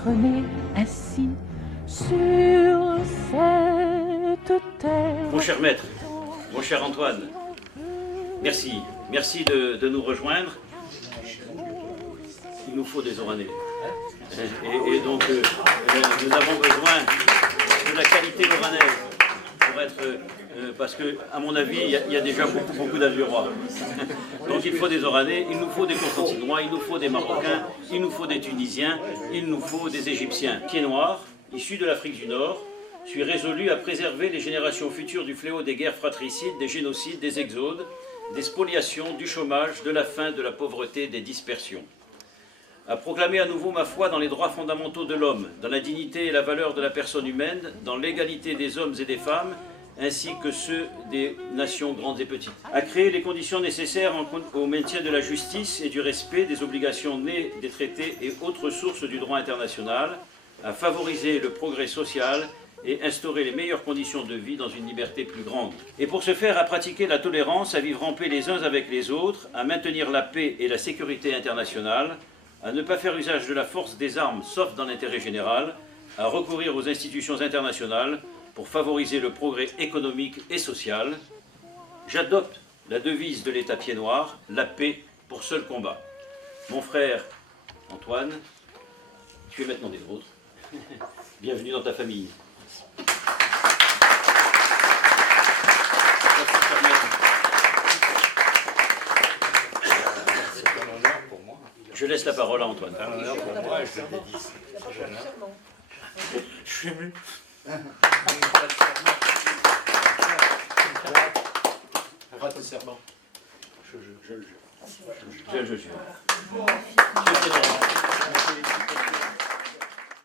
être né ainsi sur cette terre. Mon cher maître, mon cher Antoine, merci. Merci de nous rejoindre. Il nous faut des Oranais. Et donc, nous avons besoin de la qualité oranaise pour être... parce que, à mon avis, il y a déjà beaucoup d'Algérois. Donc il faut des Oranais, il nous faut des Constantinois, il nous faut des Marocains, il nous faut des Tunisiens, il nous faut des Égyptiens. Pieds noirs, issus de l'Afrique du Nord, suis résolu à préserver les générations futures du fléau des guerres fratricides, des génocides, des exodes, des spoliations, du chômage, de la faim, de la pauvreté, des dispersions. À proclamer à nouveau ma foi dans les droits fondamentaux de l'homme, dans la dignité et la valeur de la personne humaine, dans l'égalité des hommes et des femmes, ainsi que ceux des nations grandes et petites. À créer les conditions nécessaires au maintien de la justice et du respect des obligations nées des traités et autres sources du droit international, à favoriser le progrès social et instaurer les meilleures conditions de vie dans une liberté plus grande. Et pour ce faire, à pratiquer la tolérance, à vivre en paix les uns avec les autres, à maintenir la paix et la sécurité internationale, à ne pas faire usage de la force des armes sauf dans l'intérêt général, à recourir aux institutions internationales pour favoriser le progrès économique et social. J'adopte la devise de l'État pied noir, la paix pour seul combat. Mon frère Antoine, tu es maintenant des nôtres. Bienvenue dans ta famille. Je laisse la parole à Antoine. C'est un honneur pour moi et je le dédie. Je suis ému. Rate le serment. Je jure.